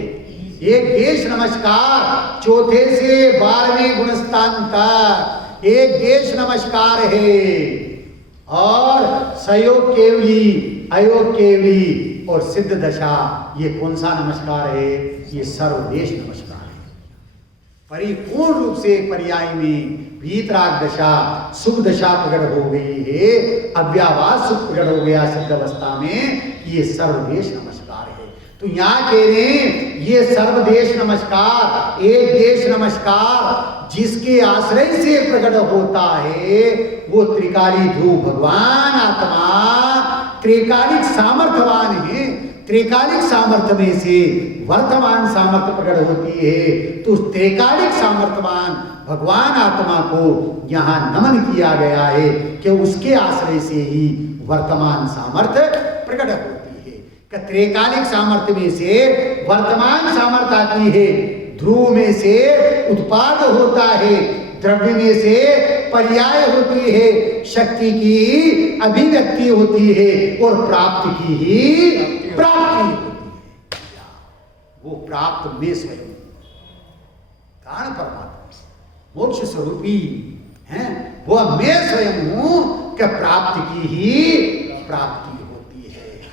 एक देश नमस्कार। चौथे से 12वें गुणस्थान तक एक देश नमस्कार है। और सयोग केवली, अयोग केवली और सिद्ध दशा, ये कौन सा नमस्कार है? ये सर्वदेश नमस्कार है। परिपूर्ण रूप से पर्याय में वीतराग दशा सुख दशा प्रकट हो गई है, अव्यावास सुख प्रकट हो गया सिद्ध अवस्था में, ये सर्वदेश नमस्कार है। तो यहाँ कह रहे हैं ये सर्वदेश नमस्कार, एक देश नमस्कार जिसके आश्रय से प्रकट होता है वो त्रिकाली ध्रुव भगवान आत्मा त्रिकालिक सामर्थ्यवान है। त्रिकालिक सामर्थ्य में से वर्तमान सामर्थ्य प्रकट होती है, तो उस त्रिकालिक सामर्थ्यवान भगवान आत्मा को यहाँ नमन किया गया है कि उसके आश्रय से ही वर्तमान सामर्थ्य प्रकट होती है। कि त्रिकालिक सामर्थ्य में से वर्तमान सामर्थ्य आती है, ध्रुव में से उत्पाद होता है, द्रव्य में से पर्याय होती है, शक्ति की अभिव्यक्ति होती है और प्राप्ति की ही प्राप्ति होती है। वो प्राप्त में स्वयं कारण परमात्मा मोक्ष स्वरूपी है, वो मैं स्वयं हूं कि प्राप्ति की ही प्राप्ति होती है।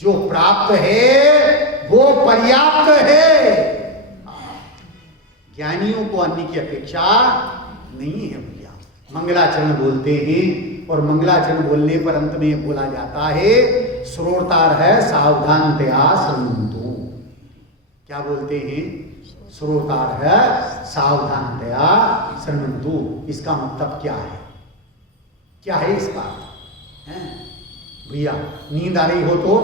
जो प्राप्त है वो पर्याप्त है। ज्ञानियों को अन्य की अपेक्षा नहीं है भैया। मंगलाचरण बोलते हैं और मंगलाचरण बोलने पर अंत में बोला जाता है श्रोतार है सावधानतया शृण्वन्तु। क्या बोलते हैं? श्रोतार है सावधानतया शृण्वन्तु। इसका मतलब क्या है? क्या है इसका? भैया नींद आ रही हो तो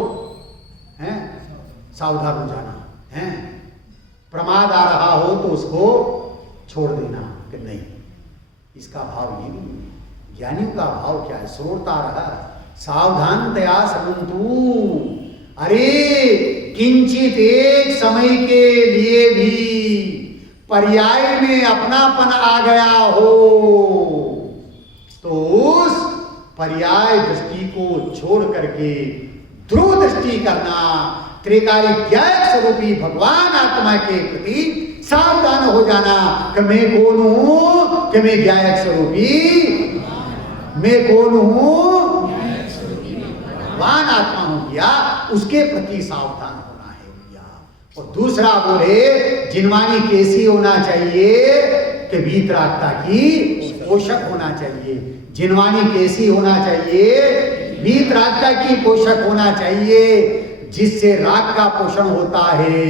सावधान हो जाना है, प्रमाद आ रहा हो तो उसको छोड़ देना कि नहीं। इसका भाव ये नहीं है। ज्ञानियों का भाव क्या है? श्रोता रहा सावधानतया शृण्वन्तु। अरे किंचित एक समय के लिए भी पर्याय में अपनापन आ गया हो तो उस पर्याय दृष्टि को छोड़ करके ध्रुव दृष्टि करना, त्रिकालिक ज्ञायक स्वरूपी भगवान आत्मा के प्रति सावधान हो जाना कि मैं कौन हूं, कि मैं ज्ञायक स्वरूपी, मैं कौन हूं, भगवान आत्मा हूं भैया, उसके प्रति सावधान होना है भैया। और दूसरा बोले जिनवानी कैसी होना चाहिए कि वीतरागता की पोषक होना चाहिए। जिनवानी कैसी होना चाहिए? वीतरागता की पोषक होना चाहिए। जिससे राग का पोषण होता है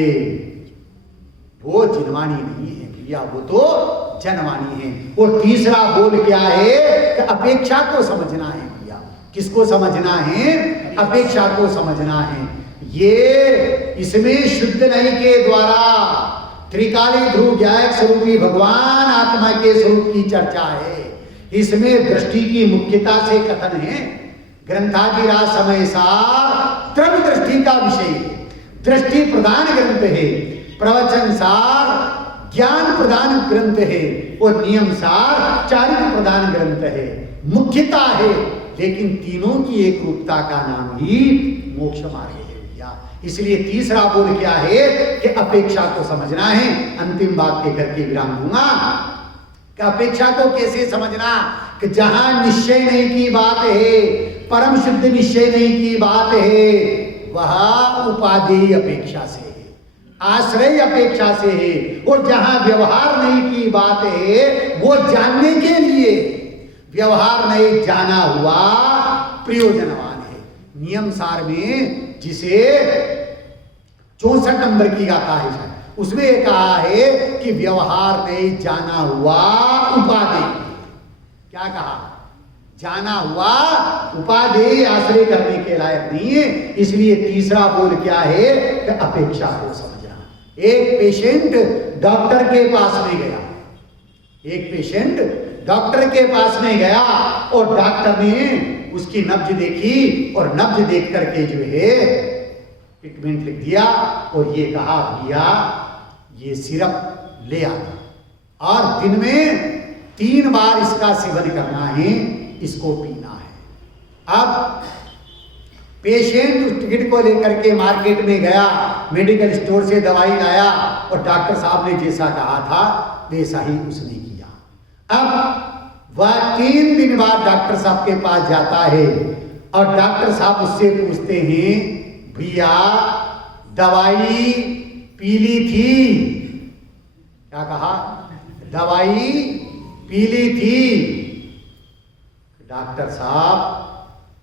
वो जिनवानी नहीं है भैया, वो तो जनवानी है। और तीसरा बोल क्या है कि अपेक्षा को समझना है भैया। किसको समझना है? अपेक्षा को समझना है। ये इसमें शुद्ध नहीं के द्वारा त्रिकाली ध्रुव ज्ञायक स्वरूपी भगवान आत्मा के स्वरूप की चर्चा है। इसमें दृष्टि की मुख्यता से कथन है। ग्रंथादिराज समय सार त्रम दृष्टि का विषय है। दृष्टि प्रधान ग्रंथ है, प्रवचन सार ज्ञान प्रधान ग्रंथ है और नियम सार चारित्र प्रधान ग्रंथ है। मुख्यता है, लेकिन तीनों की एक रूपता का नाम ही मोक्ष मार्ग है भैया। इसलिए तीसरा बोल क्या है कि अपेक्षा को समझना है। अंतिम वाक्य करके विराम दूंगा कि अपेक्षा को कैसे समझना, कि जहां निश्चय नहीं की बात है, परम शुद्ध निश्चय नहीं की बात है, वह उपादेय अपेक्षा से है, आश्रय अपेक्षा से है। और जहां व्यवहार नहीं की बात है वो जानने के लिए, व्यवहार नहीं जाना हुआ प्रयोजनवान है। नियम सार में जिसे 64 नंबर की गाथा है उसमें कहा है कि व्यवहार नहीं जाना हुआ उपादेय। क्या कहा? जाना हुआ उपादेय आश्रय करने के लायक नहीं है। इसलिए तीसरा बोल क्या है कि अपेक्षा को समझना। एक पेशेंट डॉक्टर के पास में गया, एक पेशेंट डॉक्टर के पास में गया और डॉक्टर ने उसकी नब्ज देखी और नब्ज देख करके जो है ट्रीटमेंट लिख दिया और ये कहा भैया ये सिरप ले आता और दिन में 3 बार इसका सेवन करना है, इसको पीना है। अब पेशेंट उस टिकट को लेकर के मार्केट में गया, मेडिकल स्टोर से दवाई लाया और डॉक्टर साहब ने जैसा कहा था वैसा ही उसने किया। अब वह 3 दिन बाद डॉक्टर साहब के पास जाता है और डॉक्टर साहब उससे पूछते हैं भैया दवाई पी ली थी? क्या कहा? दवाई पीली थी। डॉक्टर साहब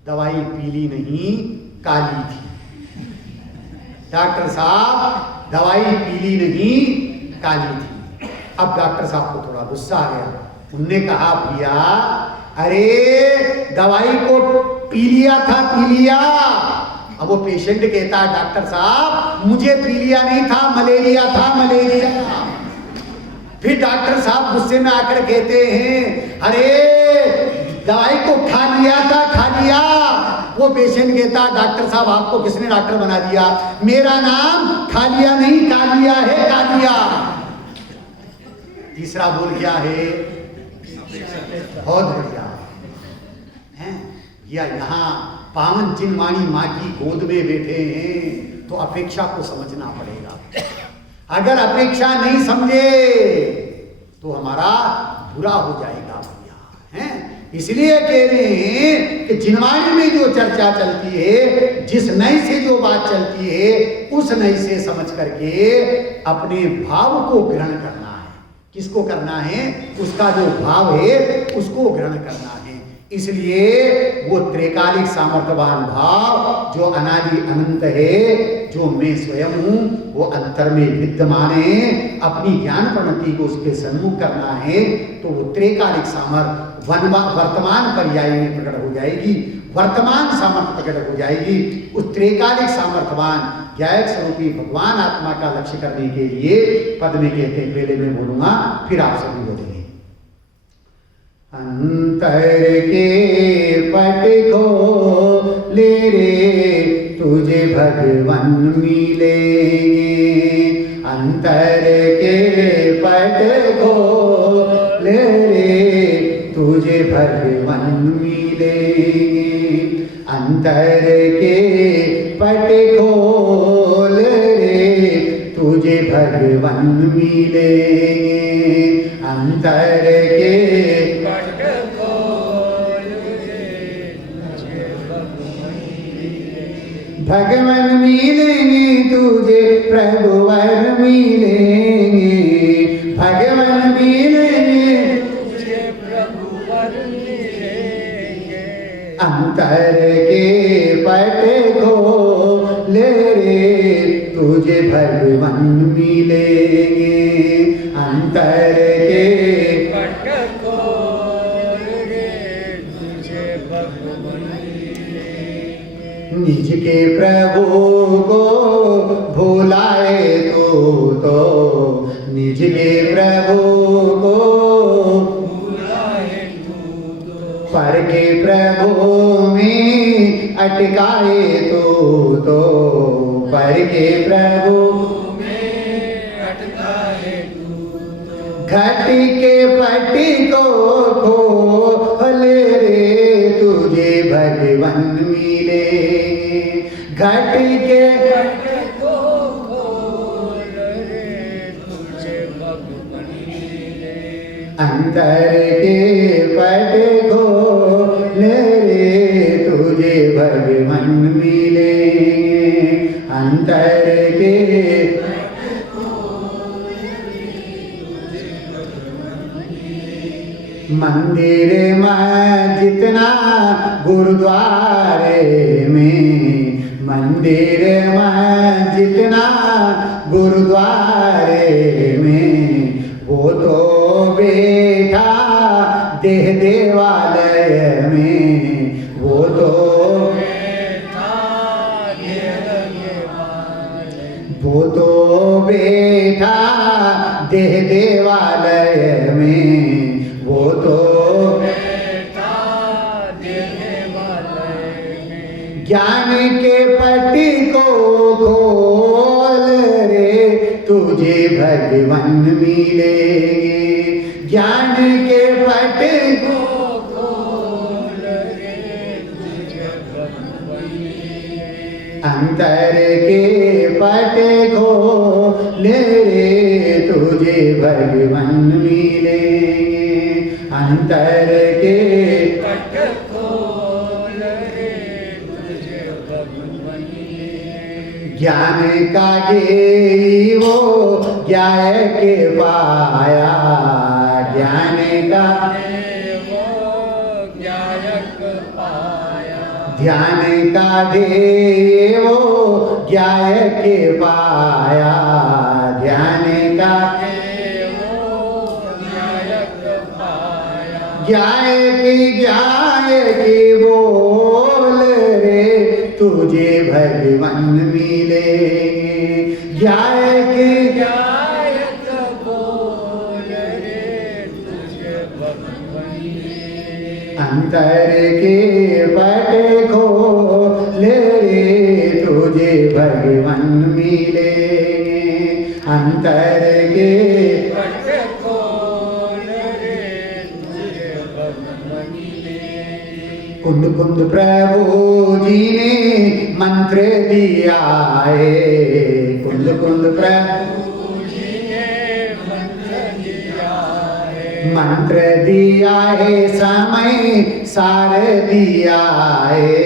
दवाई पीली नहीं काली थी। डॉक्टर साहब दवाई पीली नहीं काली थी। अब डॉक्टर साहब को थोड़ा गुस्सा आ गया। उनने कहा भैया अरे दवाई को पी लिया था, पी लिया। अब वो पेशेंट कहता है डॉक्टर साहब मुझे पीलिया नहीं था, मलेरिया था, मलेरिया। फिर डॉक्टर साहब गुस्से में आकर कहते हैं अरे दवाई को खा लिया था, खा लिया। वो पेशेंट कहता डॉक्टर साहब आपको किसने डॉक्टर बना दिया? मेरा नाम खालिया नहीं कालिया है, कालिया। तीसरा बोल क्या है? बहुत बढ़िया है या यहाँ पावन चिन्माणी माँ की गोद में बैठे हैं तो अपेक्षा को समझना पड़ेगा। अगर अपेक्षा नहीं समझे तो हमारा बुरा हो जाएगा भैया, हैं? इसलिए कह रहे हैं कि जिनवाणी में जो चर्चा चलती है, जिस नई से जो बात चलती है, उस नई से समझ करके अपने भाव को ग्रहण करना है। किसको करना है? उसका जो भाव है उसको ग्रहण करना है। इसलिए वो त्रिकालिक सामर्थ्यवान भाव जो अनादि अनंत है, जो मैं स्वयं हूं, वो अंतर में विद्यमान है। अपनी ज्ञान प्रवृत्ति को उसके सन्मुख करना है तो वो त्रिकालिक सामर्थ्य वर्तमान पर्याय में प्रकट हो जाएगी, वर्तमान सामर्थ्य प्रकट हो जाएगी। उस त्रिकालिक सामर्थ्यवान ज्ञायक स्वरूपी भगवान आत्मा का लक्ष्य करने के लिए पद में कहते हैं, पहले मैं बोलूंगा फिर आप सभी बोलेंगे। अंतर के पट खोले रे तुझे भगवान मिलेंगे। अंतर के पट खोले रे तुझे भगवान मिलेंगे। अंतर के पट खोल रे तुझे भगवान मिलेंगे। अंतर के भगवान मिलेंगे तुझे प्रभुवर मिलेंगे। भगवान मिलेंगे तुझे प्रभुवर मिलेंगे। अंतर के पट खोल रे तुझे भगवान मिलेंगे। अंतर के पट खोल रे तुझे भगवान निज के प्रभु को भुलाए तो निज के प्रभु को भुलाए तो पर के प्रभु में अटकाए तो पर के प्रभु में अटकाए तो घट के पटी को खोल रे तुझे भगवान मिलेंगे। घट के पट को खोल रे तुझे भगवान मिलेंगे। अंतर के पट खोल रे तुझे भगवान मिलेंगे। अंतर के पट खोल रे तुझे भगवान मिलेंगे। मंदिर में जितना गुरुद्वारे में, मंदिर में जितना गुरुद्वारे में, वो तो बैठा देह देवालय में। वो तो बैठा वो तो बैठा देह देवालय में। वो तो ज्ञान के पटी को खोल रे तुझे भगवान मिलेंगे। ज्ञान के पटी को खोल रे तुझे भगवान मिलेंगे। अंतर के पट खोल रे तुझे भगवान मिलेंगे। अंतर के ज्ञान का गे वो ज्ञाय के पाया। का देव ज्ञायक पाया ध्यान का देव ज्ञाय के पाया ध्यान का देव ज्ञायक पाया ज्ञाय की बोल रे तुझे भगवान मिलेंगे ज्ञाय की ज्ञायक बोल रे तुझे भगवान अंतर के पट खोल रे तुझे भगवान मिलेंगे अंतर के पट खोल रे तुझे भगवान मिलेंगे। कुंद कुंद प्रभु जी ने मंत्र दिया है कुंद कुंद प्रभु जी ने मंत्र दिया है मंत्र दिया है समय सार दिया है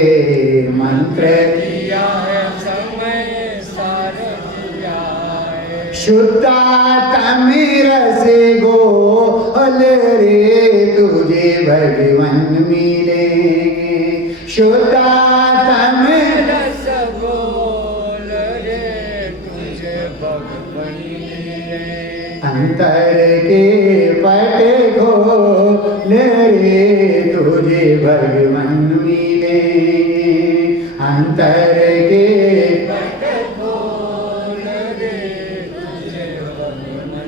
मंत्र दिया है समय सार दिया है शुद्धात्म रस गोल रे तुझे भगवान मिलेंगे शुद्धात्म रस गोल रे तुझे भगवान मिले अंतर के पट खोल रे तुझे भगवान मिलेंगे अंतर के पट खोल रे तुझे भगवान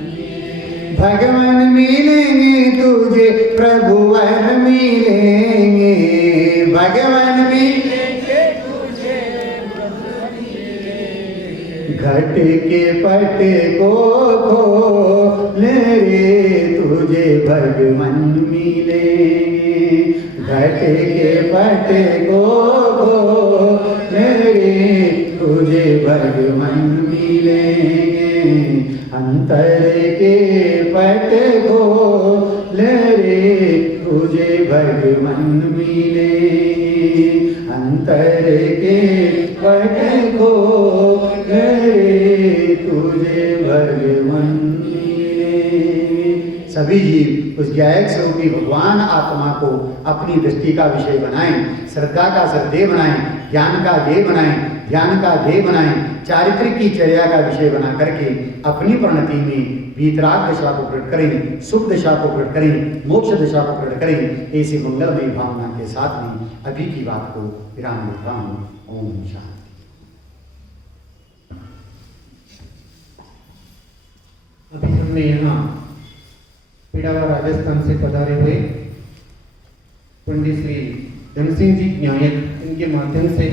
मिले भगवान मिलेंगे तुझे प्रभुवर मिलेंगे भगवान मिलेंगे तुझे भगवान मिले घट के पट को खोल रे तुझे भगवान मिलेंगे घट के पट को खोल रे तुझे भगवान मिलेंगे अंतर के पट खोल रे तुझे भगवान मिलेंगे अंतर के पट खोल रे तुझे भगवान मिलेंगे। सभी जीव उस ज्ञायक स्वरूपी भगवान आत्मा को अपनी दृष्टि का विषय बनाएं श्रद्धा का श्रद्धेय बनाएं ज्ञान का ध्येय बनाएं ध्यान का ध्येय बनाएं चारित्रिक की चर्या का विषय बना करके अपनी परिणति में वीतराग दशा को प्रकट करें सुख दशा को प्रकट करें मोक्ष दशा को प्रकट करें ऐसी मंगलमय भावना के साथ में अभी की बात को विराम देता हूँ ओम शांति। अभी हमने यहाँ पीड़ावा राजस्थान से पधारे हुए पंडित श्री धनसिंह जी न्यायक इनके माध्यम से